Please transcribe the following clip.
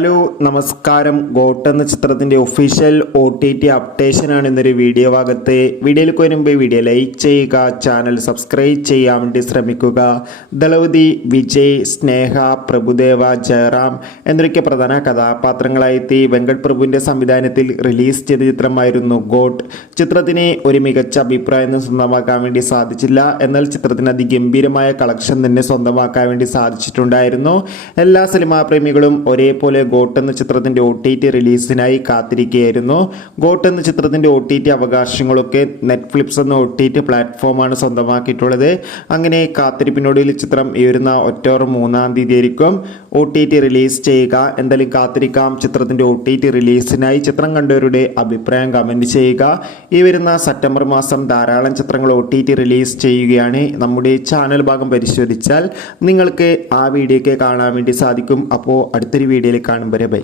Hello നമസ്കാരം. Got എന്ന ചിത്രത്തിൻ്റെ ഒഫീഷ്യൽ OTT അപ്ഡേഷനാണ് ഇന്നൊരു വീഡിയോ ഭാഗത്ത്. വീഡിയോയിലേക്ക് വരുമ്പോൾ വീഡിയോ ലൈക്ക് ചെയ്യുക, ചാനൽ സബ്സ്ക്രൈബ് ചെയ്യാൻ വേണ്ടി ശ്രമിക്കുക. ദളപതി, വിജയ്, സ്നേഹ, പ്രഭുദേവ, ജയറാം എന്നൊക്കെ പ്രധാന കഥാപാത്രങ്ങളായെത്തി വെങ്കട് പ്രഭുവിൻ്റെ സംവിധാനത്തിൽ റിലീസ് ചെയ്ത ചിത്രമായിരുന്നു ഗോട്ട്. ചിത്രത്തിന് ഒരു മികച്ച അഭിപ്രായം സ്വന്തമാക്കാൻ വേണ്ടി സാധിച്ചില്ല. എന്നാൽ ചിത്രത്തിന് അതിഗംഭീരമായ കളക്ഷൻ തന്നെ സ്വന്തമാക്കാൻ വേണ്ടി സാധിച്ചിട്ടുണ്ടായിരുന്നു. എല്ലാ സിനിമാ പ്രേമികളും ഒരേപോലെ ഗോട്ട് എന്ന ചിത്രത്തിൻ്റെ OTT റിലീസിനായി കാത്തിരിക്കുകയായിരുന്നു. ഗോട്ട് എന്ന ചിത്രത്തിൻ്റെ OTT അവകാശങ്ങളൊക്കെ നെറ്റ്ഫ്ലിക്സ് എന്ന OTT പ്ലാറ്റ്ഫോമാണ് സ്വന്തമാക്കിയിട്ടുള്ളത്. അങ്ങനെ കാത്തിരിപ്പിനൊടുവിൽ ചിത്രം ഈ വരുന്ന ഒക്ടോബർ 3-ാം തീയതി ആയിരിക്കും OTT റിലീസ് ചെയ്യുക. എന്തായാലും കാത്തിരിക്കാം ചിത്രത്തിൻ്റെ OTT റിലീസിനായി. ചിത്രം കണ്ടവരുടെ അഭിപ്രായം കമൻറ്റ് ചെയ്യുക. ഈ വരുന്ന സെപ്റ്റംബർ മാസം ധാരാളം ചിത്രങ്ങൾ OTT റിലീസ് ചെയ്യുകയാണ്. നമ്മുടെ ചാനൽ ഭാഗം പരിശോധിച്ചാൽ നിങ്ങൾക്ക് ആ വീഡിയോയ്ക്ക് കാണാൻ വേണ്ടി സാധിക്കും. അപ്പോൾ അടുത്തൊരു വീഡിയോയിൽ കാണും വരെ ബൈ.